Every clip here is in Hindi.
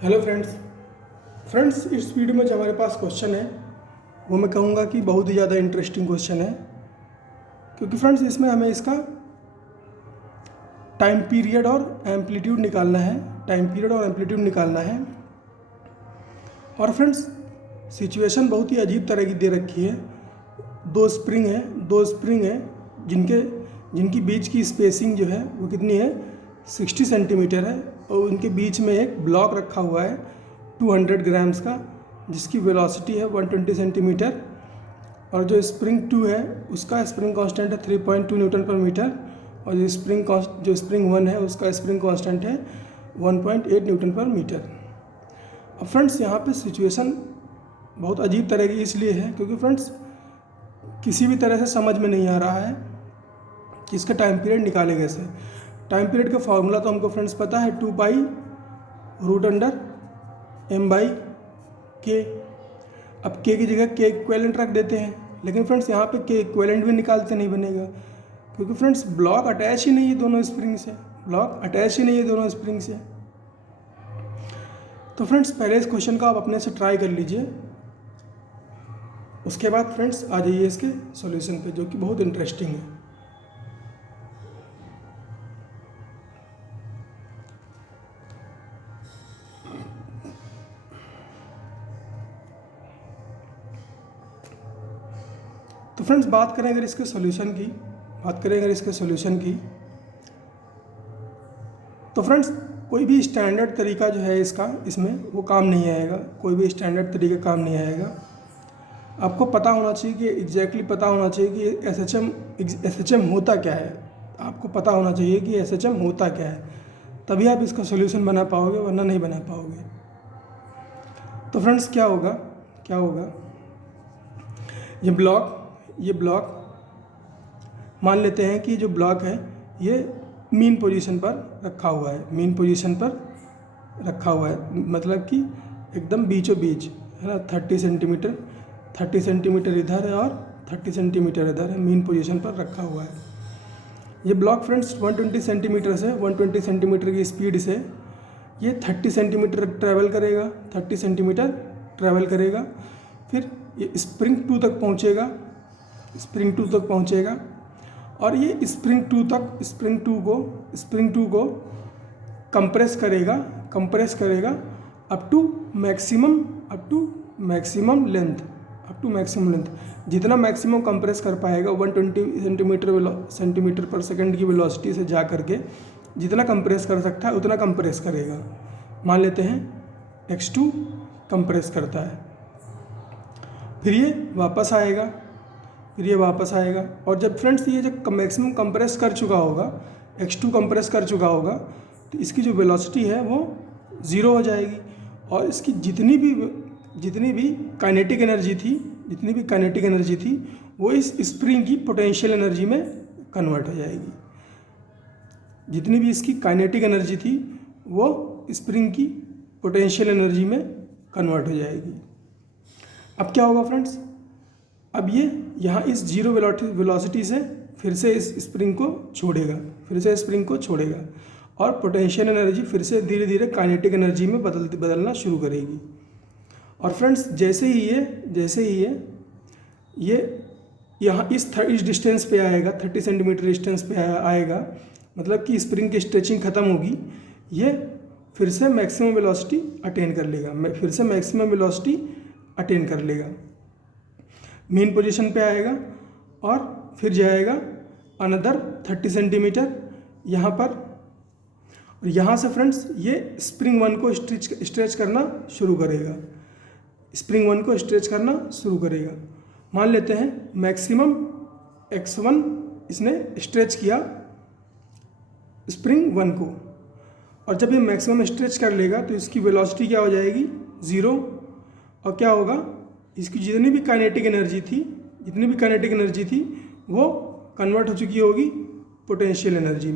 हेलो फ्रेंड्स इस वीडियो में जो हमारे पास क्वेश्चन है वो मैं कहूँगा कि बहुत ही ज़्यादा इंटरेस्टिंग क्वेश्चन है, क्योंकि फ्रेंड्स इसमें हमें इसका टाइम पीरियड और एम्पलीट्यूड निकालना है। और फ्रेंड्स सिचुएशन बहुत ही अजीब तरह की दे रखी है। दो स्प्रिंग है जिनकी बीच की स्पेसिंग जो है वो कितनी है, 60 सेंटीमीटर है, और उनके बीच में एक ब्लॉक रखा हुआ है 200 ग्राम्स का, जिसकी वेलोसिटी है 120 सेंटीमीटर। और जो स्प्रिंग 2 है उसका स्प्रिंग कांस्टेंट है 3.2 न्यूटन पर मीटर, और जो स्प्रिंग 1 है उसका स्प्रिंग कांस्टेंट है 1.8 न्यूटन पर मीटर। अब फ्रेंड्स यहाँ पे सिचुएशन बहुत अजीब तरह की इसलिए है क्योंकि फ्रेंड्स किसी भी तरह से समझ में नहीं आ रहा है कि इसका टाइम पीरियड निकाले कैसे। टाइम पीरियड का फॉर्मूला तो हमको फ्रेंड्स पता है, 2π√m/k। अब k की जगह k इक्वेलेंट रख देते हैं, लेकिन फ्रेंड्स यहाँ पे k इक्वेलेंट भी निकालते नहीं बनेगा, क्योंकि फ्रेंड्स ब्लॉक अटैच ही नहीं है दोनों स्प्रिंग से। तो फ्रेंड्स पहले इस क्वेश्चन का आप अपने से ट्राई कर लीजिए, उसके बाद फ्रेंड्स आ जाइए इसके सॉल्यूशन पे, जो कि बहुत इंटरेस्टिंग है। तो फ्रेंड्स बात करें अगर इसके सॉल्यूशन की, तो फ्रेंड्स कोई भी स्टैंडर्ड तरीका जो है इसमें वो काम नहीं आएगा। आपको पता होना चाहिए कि एग्जैक्टली पता होना चाहिए कि एसएचएम होता क्या है। आपको पता होना चाहिए कि एसएचएम होता क्या है, तभी आप इसका सॉल्यूशन बना पाओगे, वरना नहीं बना पाओगे। तो फ्रेंड्स क्या होगा, ये ब्लॉक मान लेते हैं कि जो ब्लॉक है ये मीन पोजीशन पर रखा हुआ है, मतलब कि एकदम बीचों बीच है ना। 30 सेंटीमीटर इधर है और 30 सेंटीमीटर इधर है, मीन पोजीशन पर रखा हुआ है। ये ब्लॉक फ्रेंड्स 120 सेंटीमीटर की स्पीड से ये 30 सेंटीमीटर ट्रैवल करेगा, फिर ये स्प्रिंग 2 तक पहुंचेगा, और ये स्प्रिंग 2 को कंप्रेस करेगा अप टू मैक्सिमम लेंथ। जितना मैक्सिमम कंप्रेस कर पाएगा 120 सेंटीमीटर पर सेकंड की वेलोसिटी से जा करके जितना कंप्रेस कर सकता है उतना कंप्रेस करेगा। मान लेते हैं x2 कंप्रेस करता है, फिर ये वापस आएगा, और जब फ्रेंड्स ये जब मैक्सिमम कंप्रेस कर चुका होगा, x2 कंप्रेस कर चुका होगा, तो इसकी जो वेलोसिटी है वो 0 हो जाएगी, और इसकी जितनी भी काइनेटिक एनर्जी थी वो इस स्प्रिंग की पोटेंशियल एनर्जी में कन्वर्ट हो जाएगी। जितनी भी इसकी काइनेटिक एनर्जी थी वो स्प्रिंग की पोटेंशियल एनर्जी में कन्वर्ट हो जाएगी। अब क्या होगा फ्रेंड्स, अब ये यहाँ इस 0 वेलोसिटी से फिर से इस स्प्रिंग को छोड़ेगा, और पोटेंशियल एनर्जी फिर से धीरे धीरे काइनेटिक एनर्जी में बदलना शुरू करेगी। और फ्रेंड्स जैसे ही ये यहाँ इस डिस्टेंस पे आएगा, 30 सेंटीमीटर डिस्टेंस पे आएगा, मतलब कि स्प्रिंग की स्ट्रेचिंग ख़त्म होगी, ये फिर से मैक्सिमम वेलोसिटी अटेन कर लेगा, मेन पोजीशन पे आएगा, और फिर जाएगा अनदर 30 सेंटीमीटर यहाँ पर, और यहाँ से फ्रेंड्स ये स्प्रिंग 1 को स्ट्रेच करना शुरू करेगा। मान लेते हैं मैक्सिमम x1 इसने स्ट्रेच किया स्प्रिंग 1 को, और जब ये मैक्सिमम स्ट्रेच कर लेगा तो इसकी वेलोसिटी क्या हो जाएगी, 0, और क्या होगा, इसकी जितनी भी काइनेटिक एनर्जी थी वो कन्वर्ट हो चुकी होगी पोटेंशियल एनर्जी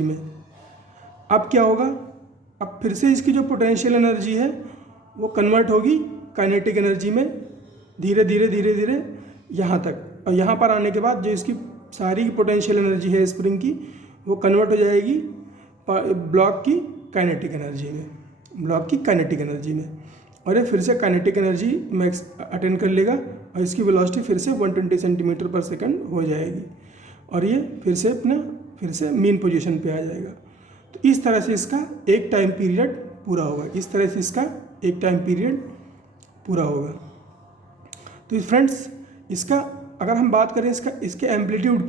में। अब क्या होगा, अब फिर से इसकी जो पोटेंशियल एनर्जी है वो कन्वर्ट होगी काइनेटिक एनर्जी में धीरे धीरे यहाँ तक, और यहाँ पर आने के बाद जो इसकी सारी पोटेंशियल एनर्जी है स्प्रिंग की वो कन्वर्ट हो जाएगी ब्लॉक की काइनेटिक एनर्जी में, ब्लॉक की काइनेटिक एनर्जी में। और ये फिर से काइनेटिक एनर्जी मैक्स अटेन कर लेगा और इसकी वेलोसिटी फिर से 120 सेंटीमीटर पर सेकंड हो जाएगी और ये फिर से मीन पोजीशन पे आ जाएगा। तो इस तरह से इसका एक टाइम पीरियड पूरा होगा। तो फ्रेंड्स इसका अगर हम बात करें इसके एम्पलीट्यूड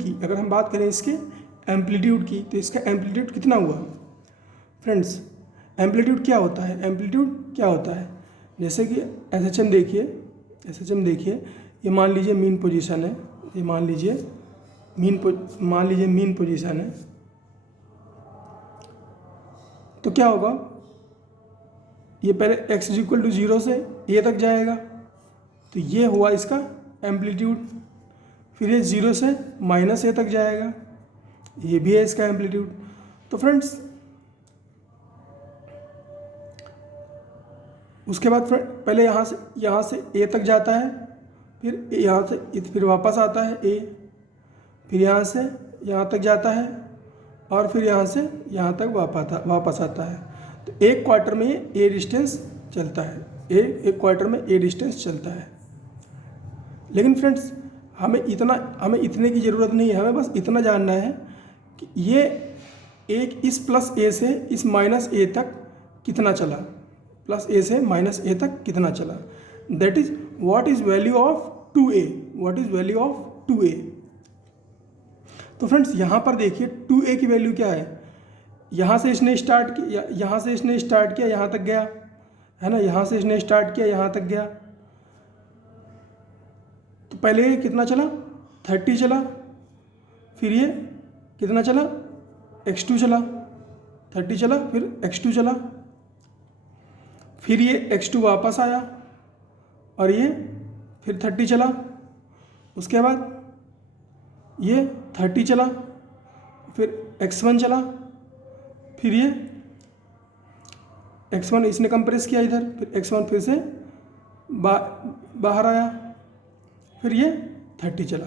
की, तो इसका एम्पलीट्यूड कितना हुआ फ्रेंड्स? एम्पलीट्यूड क्या होता है? जैसे कि एसएचएम देखिए, ये मान लीजिए मीन पोजीशन है, मीन पोजीशन है। तो क्या होगा, ये पहले x = 0 से a तक जाएगा, तो ये हुआ इसका एम्पलीट्यूड। फिर ये 0 से -a तक जाएगा, ये भी है इसका एम्पलीट्यूड। तो फ्रेंड्स उसके बाद पहले यहाँ से a तक जाता है, फिर वापस आता है a, फिर यहाँ से यहाँ तक जाता है और फिर यहाँ से यहाँ तक वापस आता है। तो एक क्वार्टर में ये a डिस्टेंस चलता है, एक क्वार्टर में a डिस्टेंस चलता है। लेकिन फ्रेंड्स हमें इतने की ज़रूरत नहीं है, हमें बस इतना जानना है कि ये एक इस +a से इस -a तक कितना चला, +a से -a तक कितना चला। That is what is value of 2a। तो फ्रेंड्स यहाँ पर देखिए 2a की वैल्यू क्या है। यहाँ से इसने स्टार्ट किया, यहाँ तक गया, है ना, यहाँ से इसने स्टार्ट किया, यहाँ तक गया। तो पहले कितना चला, 30 चला, फिर ये कितना चला, x2 चला, 30 चला, फिर x2 चला, फिर ये x2 वापस आया और ये फिर 30 चला, उसके बाद ये 30 चला, फिर x1 चला, फिर ये x1 इसने कंप्रेस किया इधर, फिर x1 फिर से बाहर आया, फिर ये 30 चला।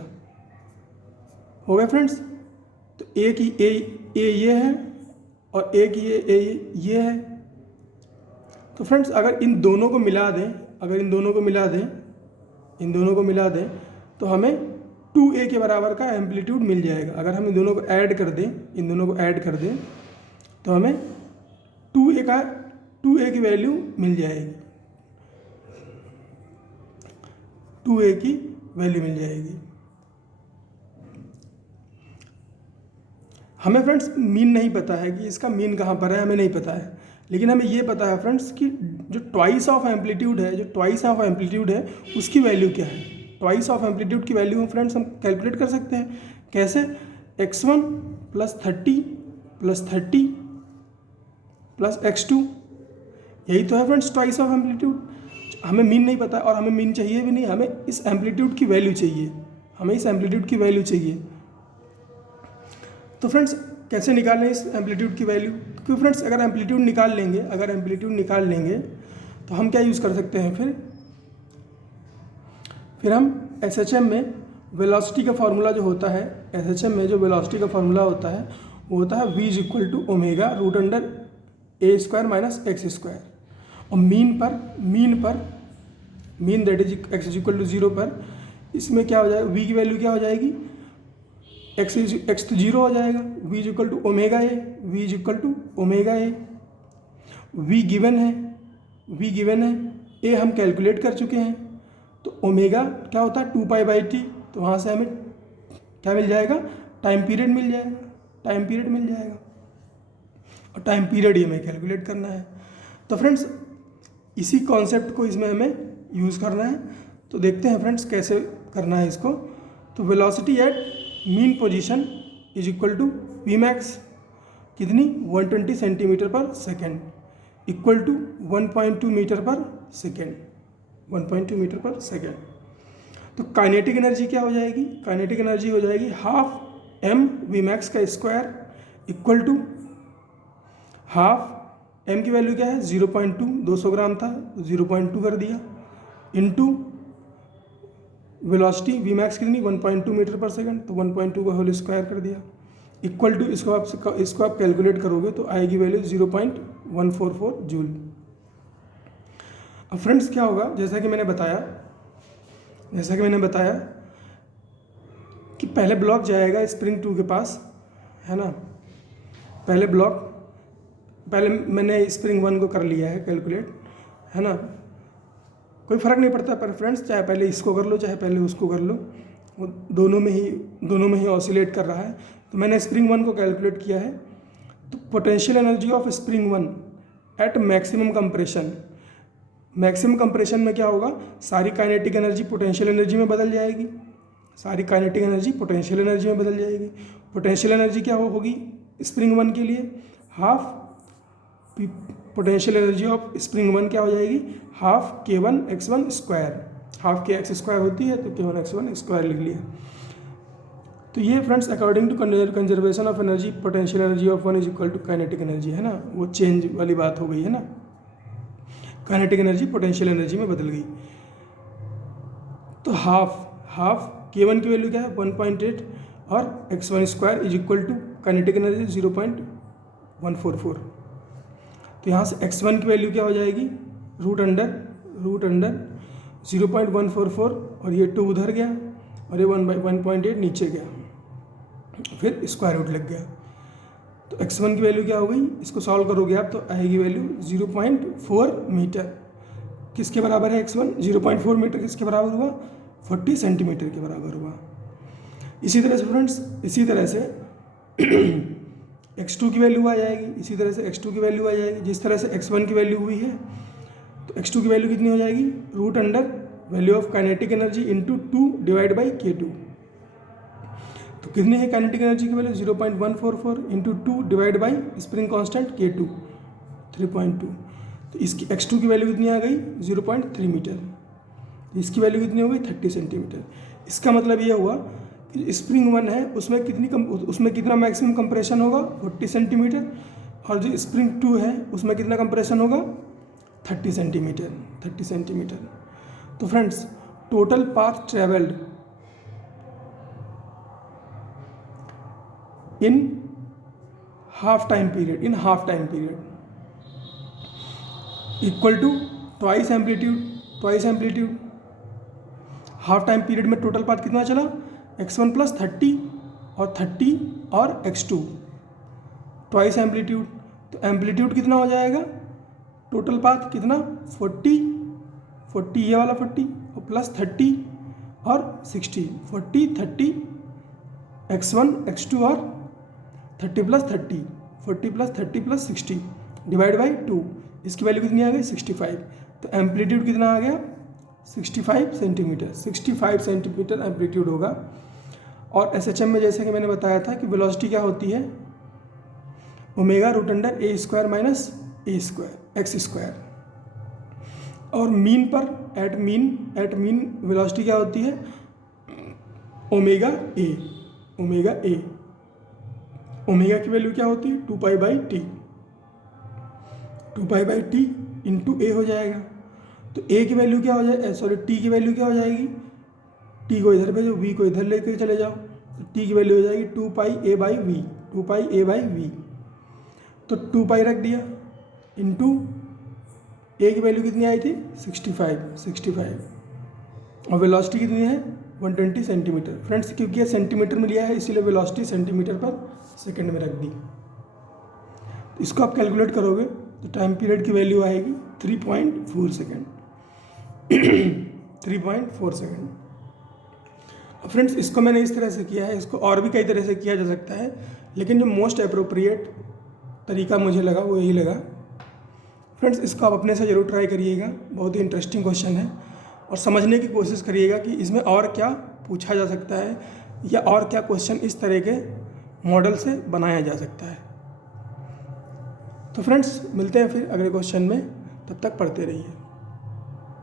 हो गया फ्रेंड्स। तो ए की ए ये है और ए की ये है। तो फ्रेंड्स अगर इन दोनों को मिला दें तो हमें 2a के बराबर का एम्पलीट्यूड मिल जाएगा। अगर हम इन दोनों को ऐड कर दें तो हमें 2a की वैल्यू मिल जाएगी, 2a की वैल्यू मिल जाएगी। हमें फ्रेंड्स मीन नहीं पता है कि इसका मीन कहाँ पर है, हमें नहीं पता है। लेकिन हमें ये पता है फ्रेंड्स कि जो ट्वाइस ऑफ एम्पलीट्यूड है उसकी वैल्यू क्या है। ट्वाइस ऑफ एम्पलीट्यूड की वैल्यू फ्रेंड्स हम कैलकुलेट कर सकते हैं। कैसे? x1 + 30 + 30 + x2, यही तो है फ्रेंड्स ट्वाइस ऑफ एम्पलीट्यूड। हमें मीन नहीं पता और हमें मीन चाहिए भी नहीं, हमें इस एम्पलीट्यूड की वैल्यू चाहिए। तो फ्रेंड्स कैसे निकालें इस एम्पलीट्यूड की वैल्यू? क्योंकि फ्रेंड्स अगर एम्पलीट्यूड निकाल लेंगे तो हम क्या यूज़ कर सकते हैं, फिर हम एसएचएम में वेलोसिटी का फार्मूला जो होता है, वो होता है v = ω√a² - x²। और मीन दैट इज x = 0 पर इसमें क्या हो जाएगा, v की वैल्यू क्या हो जाएगी, x तो 0 हो जाएगा, v = ω/a, v गिवन है, a हम कैलकुलेट कर चुके हैं। तो ओमेगा क्या होता है 2π/t, तो वहाँ से हमें क्या मिल जाएगा, टाइम पीरियड मिल जाएगा और टाइम पीरियड ही हमें कैलकुलेट करना है। तो फ्रेंड्स इसी कॉन्सेप्ट को इसमें हमें यूज़ करना है। तो देखते हैं फ्रेंड्स कैसे करना है इसको। तो velocity at mean position is equal to Vmax कितनी 120 centimetre per second equal to 1.2 metre per second. तो काइनेटिक एनर्जी क्या हो जाएगी, काइनेटिक एनर्जी हो जाएगी ½ m Vmax का square equal to half m की वैल्यू क्या है 0.2, 200 ग्राम था 0.2 कर दिया, इनटू वेलोसिटी Vmax कितनी 1.2 मीटर पर सेकंड, तो 1.2 का होल स्क्वायर कर दिया इक्वल टू इसको आप कैलकुलेट करोगे तो आएगी वैल्यू 0.144 जूल। अब फ्रेंड्स क्या होगा, जैसा कि मैंने बताया कि पहले ब्लॉक जाएगा स्प्रिंग 2 के पास, है ना। पहले मैंने स्प्रिंग 1 को कर लिया है कैलकुलेट, है ना। कोई फ़र्क नहीं पड़ता पर फ्रेंड्स, चाहे पहले इसको कर लो चाहे पहले उसको कर लो, वो दोनों में ही ऑसिलेट कर रहा है। तो मैंने स्प्रिंग 1 को कैलकुलेट किया है। तो potential energy of spring 1 at maximum compression में क्या होगा, सारी काइनेटिक एनर्जी पोटेंशियल एनर्जी में बदल जाएगी। पोटेंशियल एनर्जी क्या होगी स्प्रिंग 1 के लिए, half potential energy of spring 1 क्या हो जाएगी, half k1x1 square, half kx square होती है तो k1x1 स्क्वायर लिख लिया। तो ये friends according to conservation of energy potential energy of 1 is equal to kinetic energy, है ना। वो चेंज वाली बात हो गई, है ना। काइनेटिक एनर्जी पोटेंशियल एनर्जी में बदल गई। तो हाफ k1 की वैल्यू क्या है 1.8 और x1 square is equal to kinetic energy 0.144। तो यहाँ से x1 की वैल्यू क्या हो जाएगी, रूट अंडर 0.144 और ये 2 उधर गया और ये 1/1.8 नीचे गया, फिर स्क्वायर रूट लग गया। तो x1 की वैल्यू क्या हो गई, इसको सॉल्व करोगे आप तो आएगी वैल्यू 0.4 मीटर। किसके बराबर है x1, 0.4 मीटर किसके बराबर हुआ, 40 सेंटीमीटर के बराबर हुआ। इसी तरह से फ्रेंड्स, x2 की वैल्यू आ जाएगी, जिस तरह से x1 की वैल्यू हुई है तो x2 की वैल्यू कितनी हो जाएगी, root under value of kinetic energy into 2 divide by k2। तो कितनी है काइनेटिक एनर्जी की value 0.144 into 2 divide by spring constant k2 3.2। तो इसकी x2 की वैल्यू कितनी आ गई 0.3 मीटर, इसकी वैल्यू कितनी हो गई 30 सेंटीमीटर। इसका मतलब ये हुआ कि स्प्रिंग 1 है उसमें कितना मैक्सिमम कंप्रेशन होगा 40 सेंटीमीटर, और जो स्प्रिंग 2 है उसमें कितना कंप्रेशन होगा 30 सेंटीमीटर। तो friends total path travelled in half time period equal to twice amplitude. Half time period में टोटल पाथ कितना चला, x1 प्लस 30 और x2 ट्वाइस एम्पलीट्यूड। तो एम्पलीट्यूड कितना हो जाएगा, टोटल पाथ कितना 40 ये वाला 40 और प्लस 30 और 60, 40 30 x1 x2 और 30 प्लस 30 प्लस 60 डिवाइड बाई 2। इसकी वैल्यू कितनी आ गई 65। तो एम्पलीट्यूड कितना आ गया 65 सेंटीमीटर एम्पलीट्यूड होगा। और SHM में जैसे कि मैंने बताया था कि वेलोसिटी क्या होती है, omega root under a square minus a square x square. और मीन पर एट मीन वेलोसिटी क्या होती है ओमेगा a। ओमेगा की वैल्यू क्या होती है 2 pi by T into a हो जाएगा। तो a की वैल्यू क्या हो जाए t की वैल्यू क्या हो जाएगी, t को इधर भेजो v को इधर लेकर चले जाओ, तो t की वैल्यू हो जाएगी 2 पाई a बाई v। तो 2 पाई रख दिया इंटू a की वैल्यू कितनी आई थी 65 और वेलोसिटी कितनी है 120 सेंटीमीटर। फ्रेंड्स क्योंकि ये सेंटीमीटर में लिया है इसीलिए वेलोसिटी सेंटीमीटर पर सेकंड में रख दी। तो इसको आप कैलकुलेट करोगे तो टाइम पीरियड की वैल्यू आएगी 3.4 सेकेंड। फ्रेंड्स इसको मैंने इस तरह से किया है, इसको और भी कई तरह से किया जा सकता है, लेकिन जो मोस्ट अप्रोप्रिएट तरीका मुझे लगा वो यही लगा। फ्रेंड्स इसको आप अपने से ज़रूर ट्राई करिएगा, बहुत ही इंटरेस्टिंग क्वेश्चन है और समझने की कोशिश करिएगा कि इसमें और क्या पूछा जा सकता है या और क्या क्वेश्चन इस तरह के मॉडल से बनाया जा सकता है। तो फ्रेंड्स मिलते हैं फिर अगले क्वेश्चन में, तब तक पढ़ते रहिए।